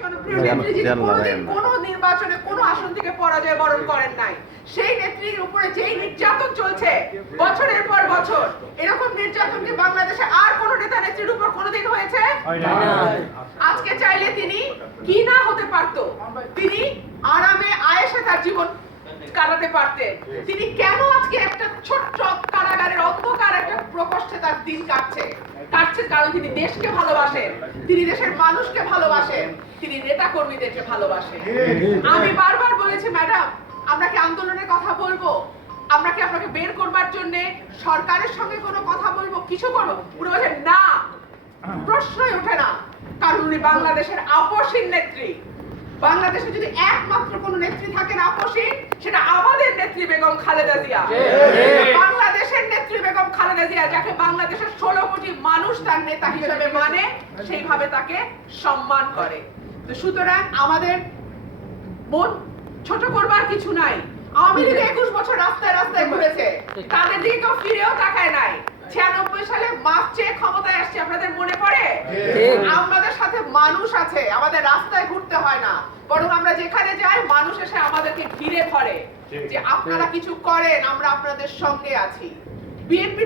জনপ্রিয় নেত্রী যিনি কোনোদিন কোনো নির্বাচনে কোনো আসন থেকে পরাজয় বরণ করেন নাই, সেই নেত্রীর উপরে যেই নির্যাতন চলছে বছরের পর বছর, এরকম নির্যাতন কি বাংলাদেশে আর কোন নেতা নেত্রীর উপর কোনোদিন হয়েছে? আজকে চাইলে তিনি কি না হতে পারতো, তিনি আরামে আয়েশে তার জীবন কাটাতে পারতেন। তিনি কেন আজকে একটা ছোট্ট কারাগারের অন্ধকার একটা প্রকোষ্ঠে তার দিন কাটছে? কারণ তিনি দেশকে ভালোবাসেন, তিনি দেশের মানুষকে ভালোবাসেন, তিনি নেতা কর্মীদেরকে ভালোবাসেন। আমি বারবার বলেছি, ম্যাডাম আমরা কি আন্দোলনের কথা বলবো, আমরা কি আপনাকে বের করবার জন্য সরকারের সঙ্গে কোনো কথা বলবো, কিছু করবো? উনি বলেছেন না, প্রশ্নই ওঠে না, কারণ উনি বাংলাদেশের আপসহীন নেত্রী। বাংলাদেশে যদি একমাত্র কোন নেত্রী থাকেন আপসহীন, সেটা আমাদের নেত্রী বেগম খালেদা জিয়া। বাংলাদেশের নেত্রী বেগম খালেদা জিয়া, যাকে বাংলাদেশের 16 কোটি মানুষ তার নেতা হিসেবে মানে, সেইভাবে তাকে সম্মান করে। তো সুতরাং আমাদের মন ছোট করবার কিছু নাই। আওয়ামী লীগ 21 বছর রাস্তায় রাস্তায় ঘুরেছে, তাদের দিকে কেউ ফিরেও তাকায় নাই। 96 সালে মাস চেয়ে ক্ষমতায় আসছে, আপনাদের মনে পড়ে? আমাদের সাথে মানুষ আছে, আমাদের রাস্তায় ঘুরতে হয় না, বরং আমরা যেখানে যাই মানুষ এসে আমাদেরকে ঘিরে ধরে যে আপনারা কিছু করেন, আমরা আপনাদের সঙ্গে আছি। বিএনপি